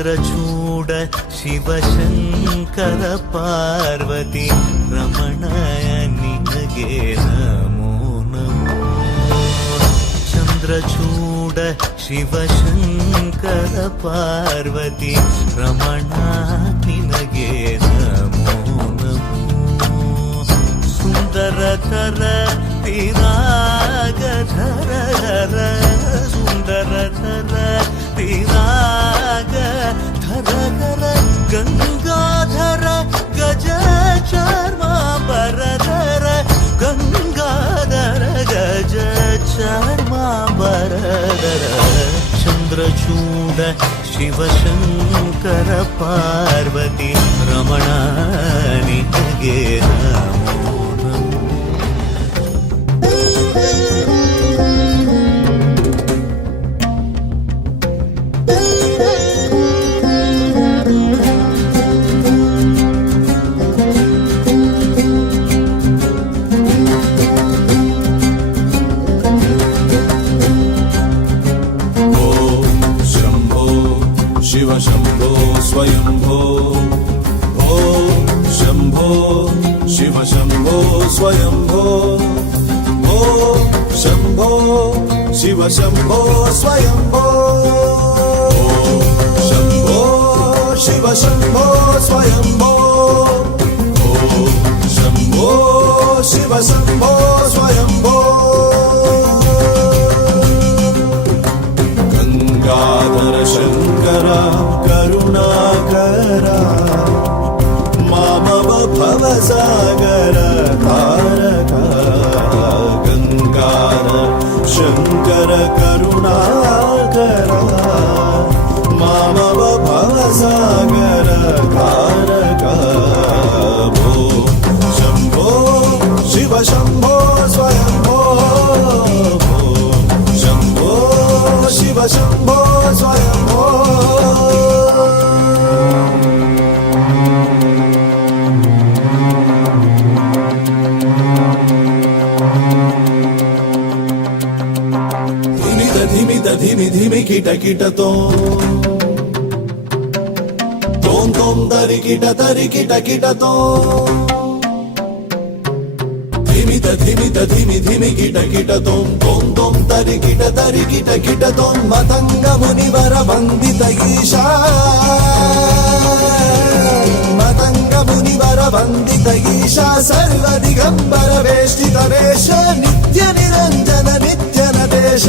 ಚಂದ್ರಚೂಡ ಶಿವಶಂಕರ ಪಾರ್ವತಿ ರಮಣಯ ನಿನಗೆ ನಮೋ ನಮೋ. ಚಂದ್ರಚೂಡ ಶಿವಶಂಕರ ಪಾರ್ವತಿ ರಮಣ ನಿನಗೆ ನಮೋ ನಮೋ. ಸುಂದರತರ ತಿರಾಗಧರ ಸುಂದರತರ ತಿರಾಗ ಧರಧರ ಗಂಗಾಧರ ಗಜ ಚರ್ಮಾಂಬರಧರ ಗಂಗಾಧರ ಗಜ ಚರ್ಮಾಂಬರಧರ. ಚಂದ್ರಚೂಡ ಶಿವಶಂಕರ ಪಾರ್ವತಿ ರಮಣ ನಿನಗೆ ನಮೋ ನಮೋ. शिव शंभो स्वयंभो. ओम शंभो शिव शंभो स्वयंभो. ओम शंभो शिव शंभो स्वयंभो. ओम शंभो शिव शंभो स्वयंभो. ओम शंभो शिव शंभो स्वयंभो. गंगाधर शंकर करुणाकर मामव भवसागर तारक. गंगाधर शंकर करुणाकर मामव भवसागर तारक. शंभो शिव शंभो स्वयंभो. शंभो शिव शंभो स्वयंभो. धिमि धिमि किट किट तोम तोम तरि किट किट तो. धिमि धिमि किट किट तोम तोम तरि किट तोम. मतंग मुनिवर वंदित ईशा. मतंग मुनिवर वंदित ईशा. सर्व दिगंबर वेष्टित वेश. नित्य निरंजन नित्य नटेश.